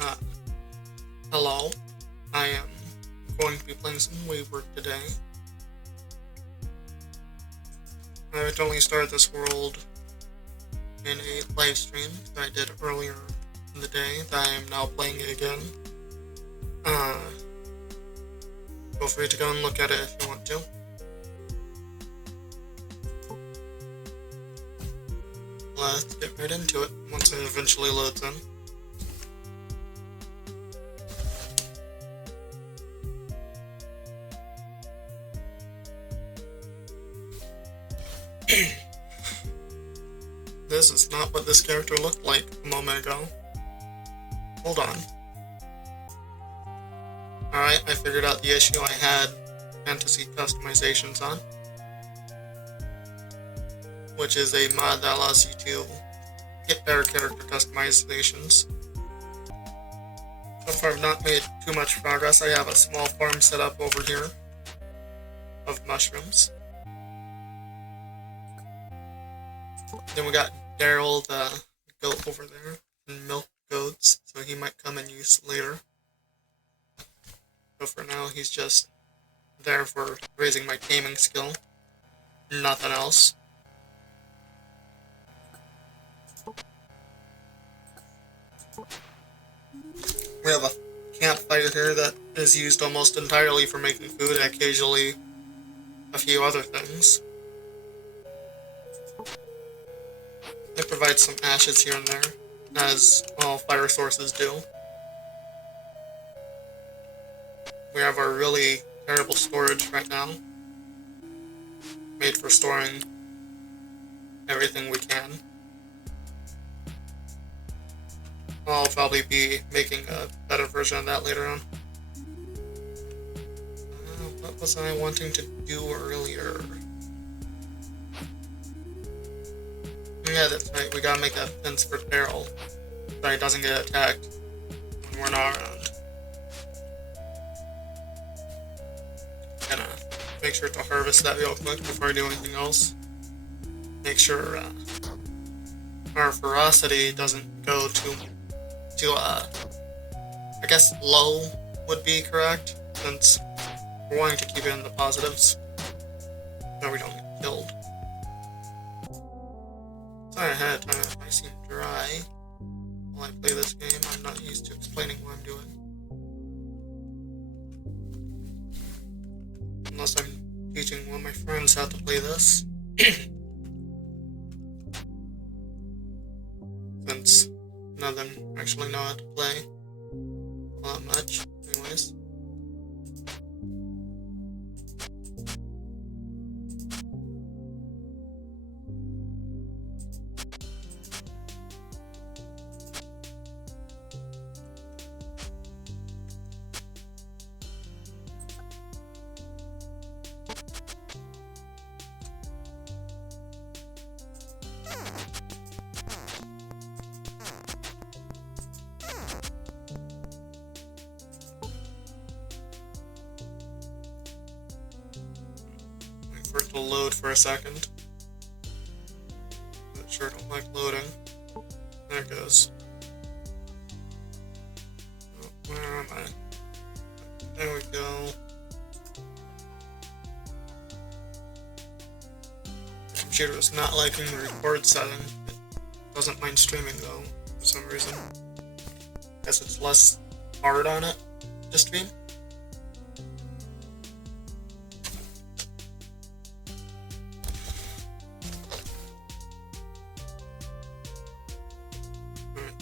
Uh, Hello, I am going to be playing some Wayward today. I originally started this world in a live stream that I did earlier in the day that I am now playing it again. Feel free to go and look at it if you want to. Let's get right into it once it eventually loads in. This is not what this character looked like a moment ago. Hold on. Alright, I figured out the issue I had fantasy customizations on, which is a mod that allows you to get better character customizations. So far I've not made too much progress. I have a small farm set up over here of mushrooms. Then we got Daryl the goat over there and milk goats, so he might come in use later. But for now he's just there for raising my taming skill. Nothing else. We have a campfire here that is used almost entirely for making food and occasionally a few other things. It provides some ashes here and there, as all fire sources do. We have our really terrible storage right now, made for storing everything we can. I'll probably be making a better version of that later on. What was I wanting to do earlier? Yeah, that's right, we gotta make that fence for Daryl, so he doesn't get attacked when we're not around. Gonna make sure to harvest that real quick before I do anything else. Make sure our ferocity doesn't go to I guess low would be correct, since we're wanting to keep it in the positives, so we don't get killed. Sorry ahead of time if I seem dry while I play this game. I'm not used to explaining what I'm doing. Unless I'm teaching one of my friends how to play this. Since none of them actually know how to play all that much, anyways. For it to load for a second. But sure don't like loading. There it goes. Oh, where am I? There we go. The computer is not liking the record setting. It doesn't mind streaming though, for some reason. Guess it's less hard on it to stream.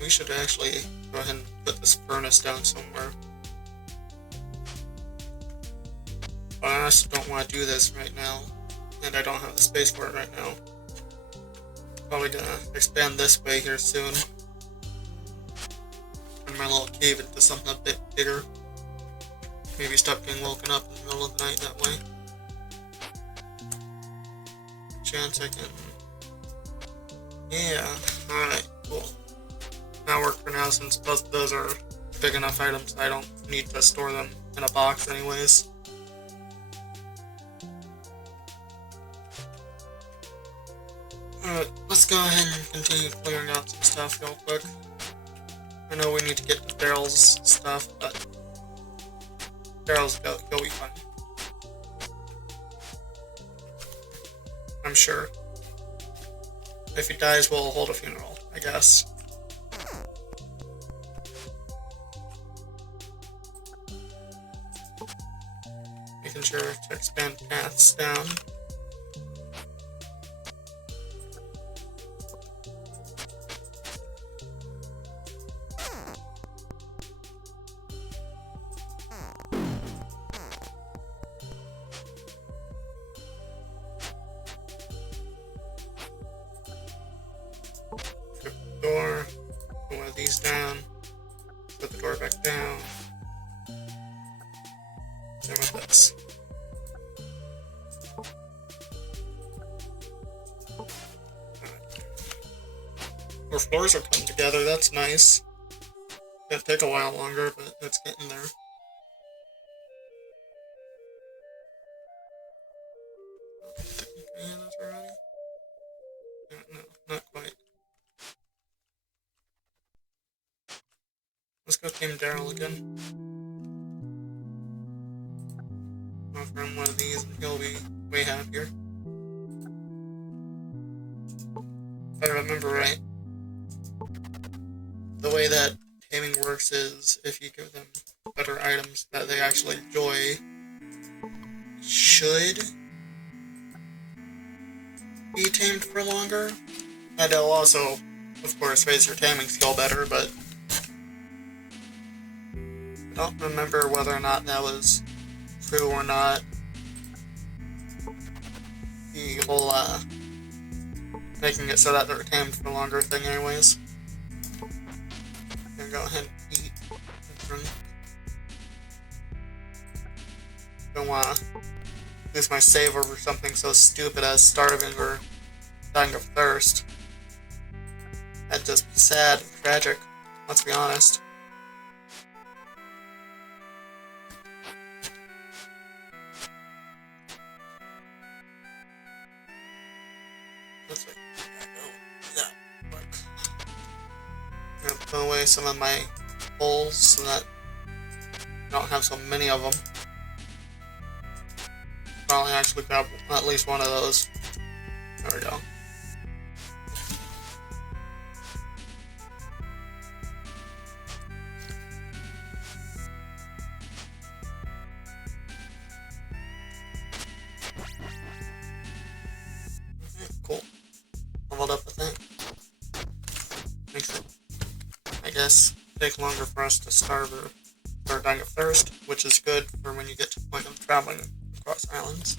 We should actually go ahead and put this furnace down somewhere. But I also don't want to do this right now, and I don't have the space for it right now. Probably gonna expand this way here soon. Turn my little cave into something a bit bigger. Maybe stop getting woken up in the middle of the night that way. Chance I can... Yeah, alright, cool. That'll work for now, since both of those are big enough items I don't need to store them in a box anyways. Alright, let's go ahead and continue clearing out some stuff real quick. I know we need to get to Daryl's stuff, but Daryl's he'll be fine. I'm sure. If he dies, we'll hold a funeral, I guess. Making sure to expand paths down. Door, put one of these down, put the door back down. Same with this. Our floors are coming together, that's nice. It'll take a while longer, but it's getting there. Already? No, not quite. Let's go tame Daryl again. Offer him one of these and he'll be way happier. If I remember right, the way that taming works is if you give them better items that they actually enjoy, should be tamed for longer. And it'll also, of course, raise your taming skill better, but I don't remember whether or not that was true or not. The whole, making it so that they're tamed for longer thing anyways. I'm gonna go ahead and eat. Don't wanna lose my save over something so stupid as starving or dying of thirst. That'd just be sad and tragic, let's be honest. That's right. I'm gonna put away some of my holes so that I don't have so many of them. Probably actually grab at least one of those. There we go. Cool. Leveled up with that. Makes it, I guess, take longer for us to starve or start dying of thirst, which is good for when you get to the point of traveling across islands.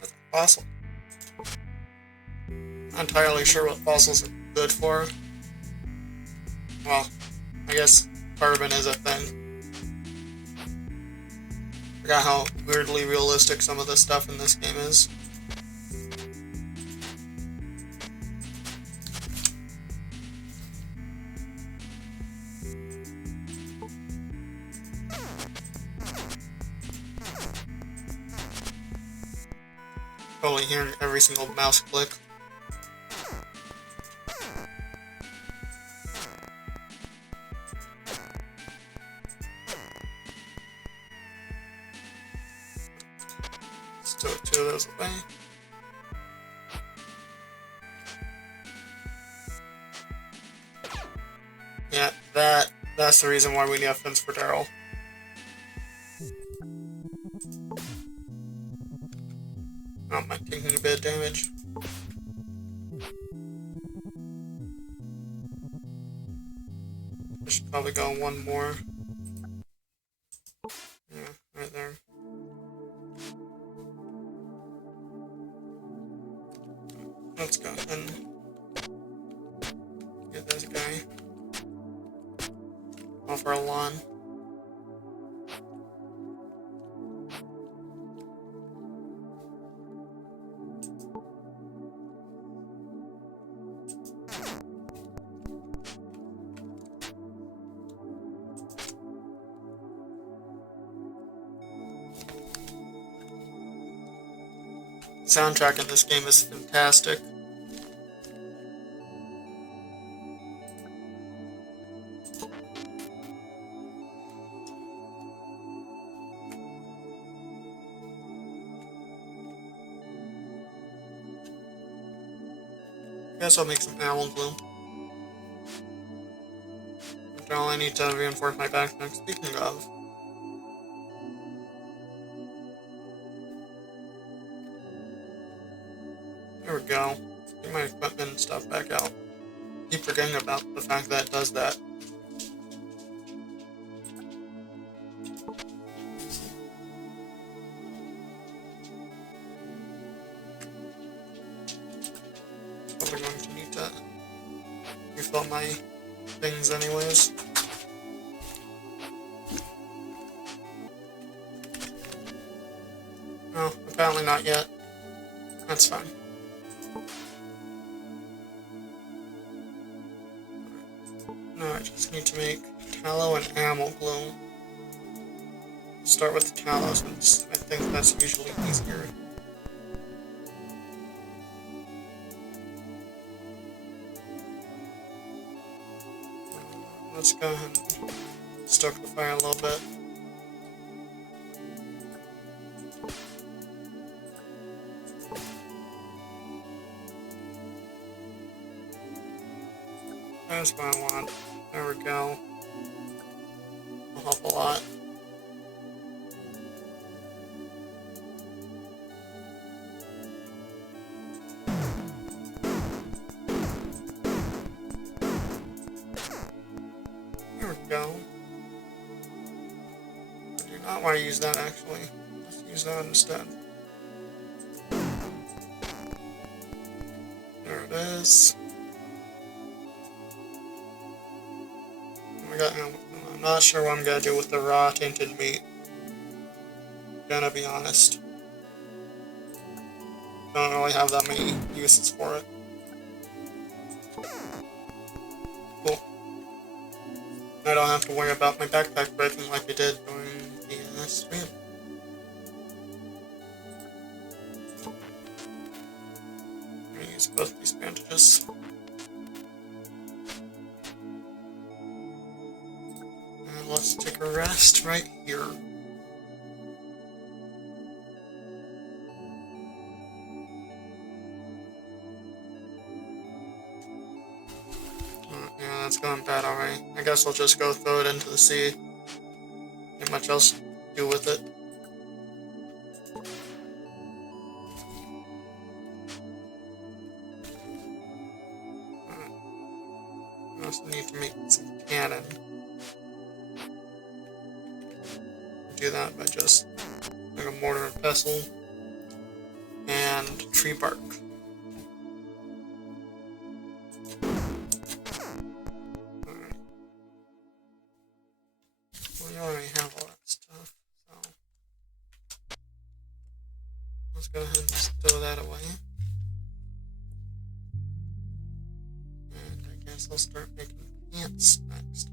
That's a fossil. Not entirely sure what fossils are good for. Well, I guess carbon is a thing. Forgot how weirdly realistic some of the stuff in this game is. Probably hearing every single mouse click. Let's throw two of those away. Yeah, that's the reason why we need a fence for Daryl. Oh, my, taking a bit of damage. I should probably go one more. Yeah, right there. Let's go ahead and get this guy off our lawn. Soundtrack in this game is fantastic. Guess I'll make some owl glue. After all, I need to reinforce my backpack. Speaking of, there we go. Get my equipment and stuff back out. Keep forgetting about the fact that it does that. Probably going to need to refill my things anyways. No, apparently not yet. That's fine. No, I just need to make tallow and ammo glue. Start with the tallow since I think that's usually easier. Let's go ahead and stoke the fire a little bit. That's what I want. There we go. Will help a lot. There we go. I do not want to use that actually. Let's use that instead. There it is. I'm not sure what I'm gonna do with the raw tainted meat. Gonna be honest. Don't really have that many uses for it. Cool. I don't have to worry about my backpack breaking like I did during the stream. I'm gonna use both these bandages. Let's take a rest right here. Yeah, that's going bad already. I guess I'll just go throw it into the sea. Not much else to do with it. I also need to make some cannon. Do that by just like a mortar and pestle and tree bark. Alright. Well, you already have all that stuff, so let's go ahead and stow that away. And I guess I'll start making pants next.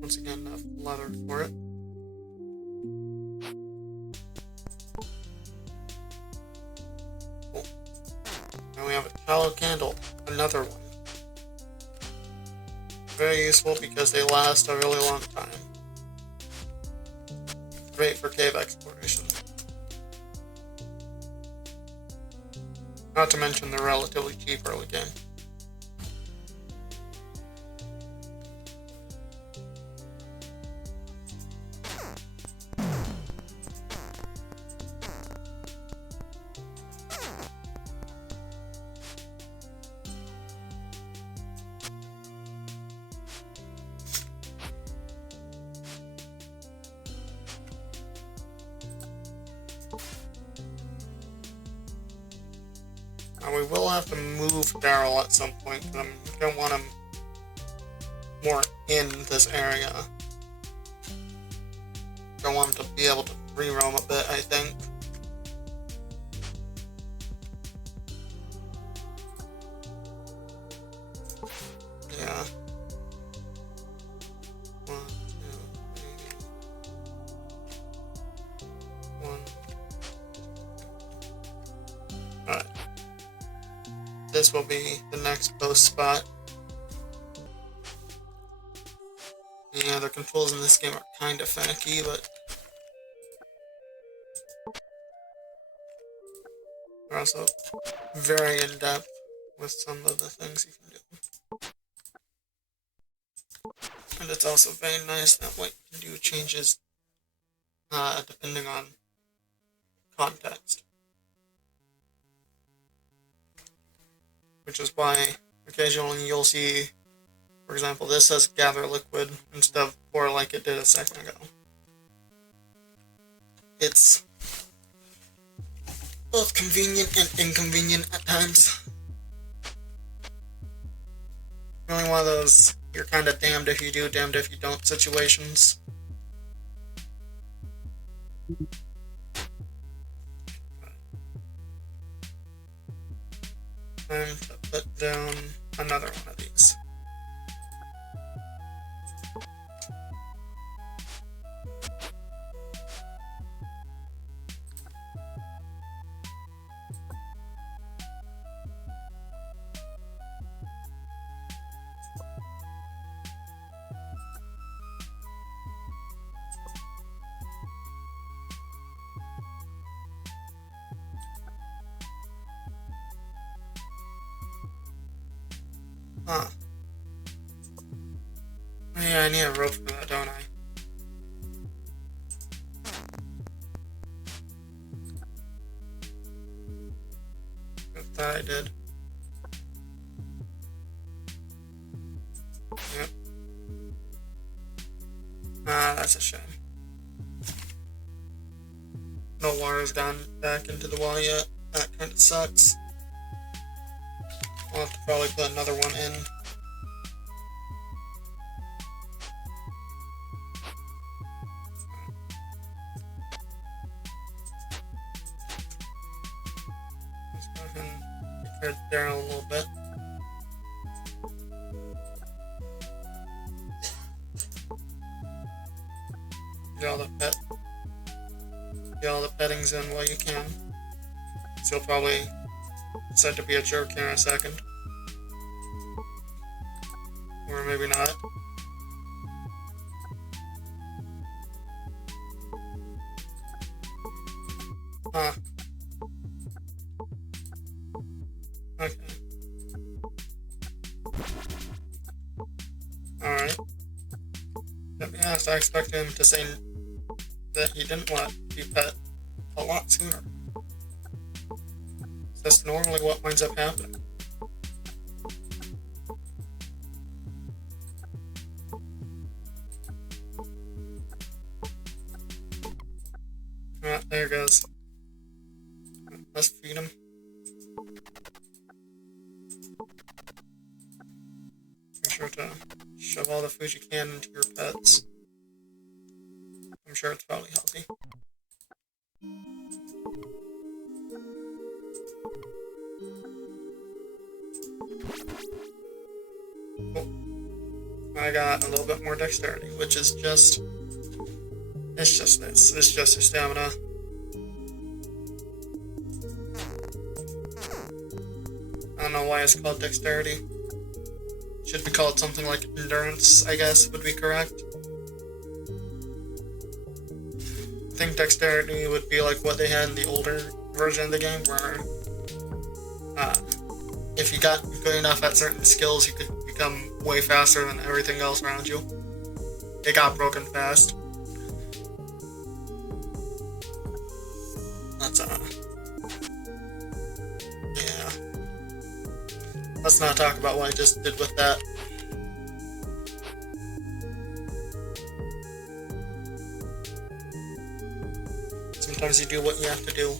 Once again, enough leather for it. And we have a tallow candle, another one. Very useful because they last a really long time. Great for cave exploration. Not to mention they're relatively cheap early game. We will have to move Daryl at some point, but I'm gonna want him more in this area. I want him to be able to free roam a bit, I think. Yeah. 1, 2, 3. 1. this will be the next post spot. Yeah, the controls in this game are kind of finicky, but they're also very in-depth with some of the things you can do. And it's also very nice that what you can do changes depending on context. Which is why occasionally you'll see, for example, this says gather liquid instead of pour like it did a second ago. It's both convenient and inconvenient at times. Really one of those you're kind of damned if you do, damned if you don't situations. Time to put down another one of these. Huh. Yeah, I need a rope for that, don't I? If that I did. Yep. Ah, that's a shame. No water's gone back into the wall yet. That kind of sucks. I'll have to probably put another one in. Let's go ahead and take care of Daryl a little bit. Get all the pettings in while you can. So you'll probably decide to be a jerk here in a second. Or maybe not. Huh. Okay. Alright. To be honest, I expected him to say that he didn't want to be pet a lot sooner. That's normally what winds up happening. Alright, there it goes. Let's feed him. Make sure to shove all the food you can into your pets. I'm sure it's probably healthy. Cool. I got a little bit more dexterity, which is just... It's just this. It's just your stamina. I don't know why it's called dexterity. Should be called something like endurance, I guess, would be correct. I think dexterity would be like what they had in the older version of the game, where if you got good enough at certain skills, you could become way faster than everything else around you. It got broken fast. That's yeah. Let's not talk about what I just did with that. Sometimes you do what you have to do.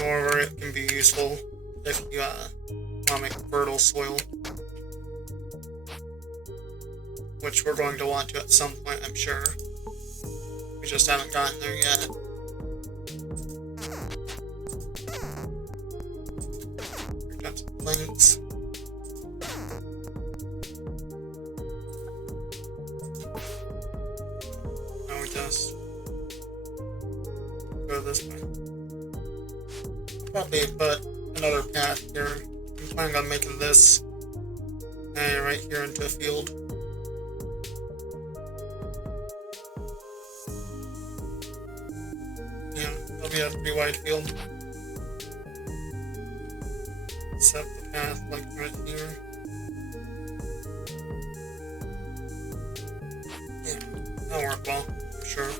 Moreover, it can be useful if you want to make fertile soil. Which we're going to want to at some point, I'm sure. We just haven't gotten there yet. We've got some links. Now we just go this way. probably put another path here. I'm planning on making this right here into a field. Yeah, that'll be a pretty wide field. Set the path like right here. Yeah, that'll work well, for sure.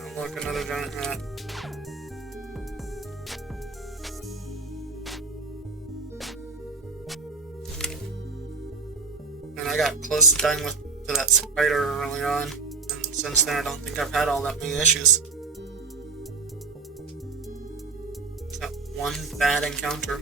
Oh, look, another giant rat. And I got close to dying to that spider early on, and since then I don't think I've had all that many issues. That one bad encounter.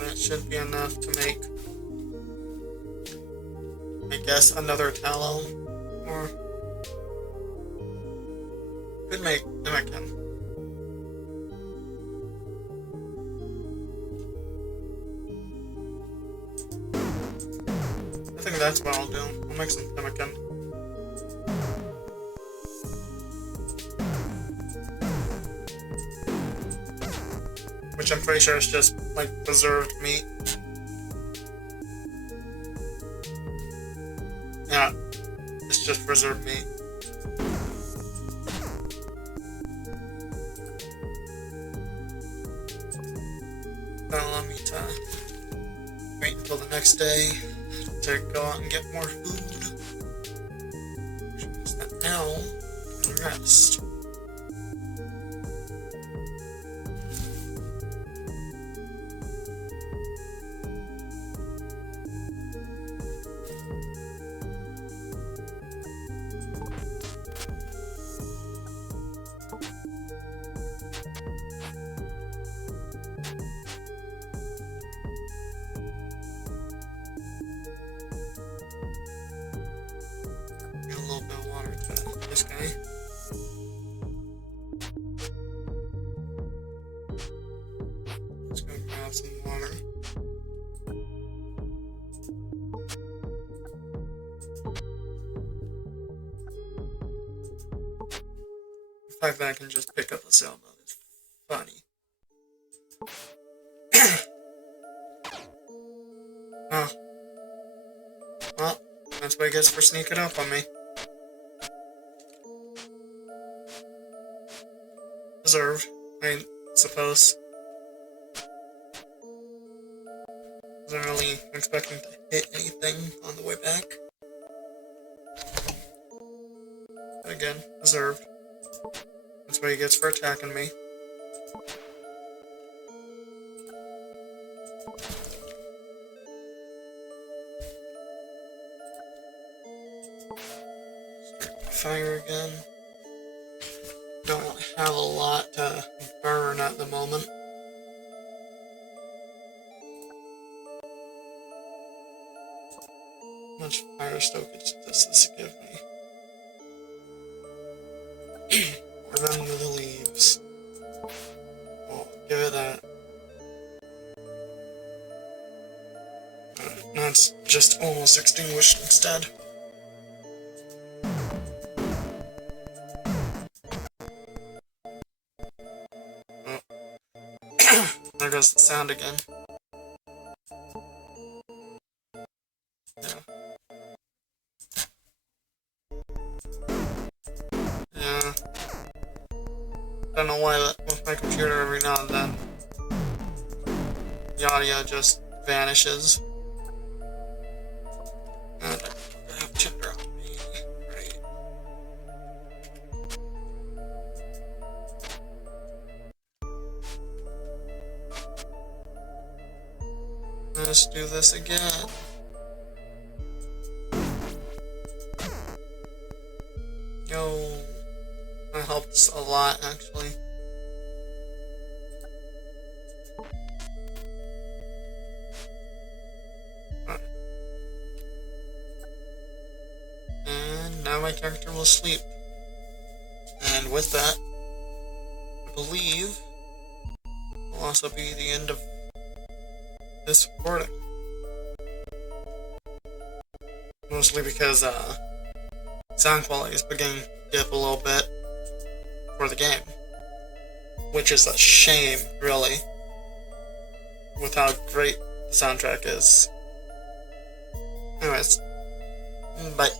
That should be enough to make, I guess, another tallow, or could make pemmican. I think that's what I'll do. I'll make some pemmican. Which I'm pretty sure is just like preserved meat. Yeah, it's just preserved meat. That'll allow me to wait until the next day to go out and get more food. Use that now and rest. Get a little bit of water to this guy. Let's go grab some water. The fact that I can just pick up a sailboat is funny. Oh. Well, that's what he gets for sneaking up on me. Deserved, I suppose. Wasn't really expecting to hit anything on the way back. But again, deserved. That's what he gets for attacking me. Start the fire again. Don't have a lot to burn at the moment. How much fire stoke does this give me? More than the leaves. I'll give it that. Now it's just almost extinguished instead. There goes the sound again. Yeah. Don't know why that with my computer every now and then the audio just vanishes. And I have Tinder on me. Right. Let's do this again. Yo, that helps a lot actually. now my character will sleep. And with that, I believe will also be the end of this recording. Mostly because sound quality is beginning to dip a little bit for the game, which is a shame, really, with how great the soundtrack is. Anyways, bye.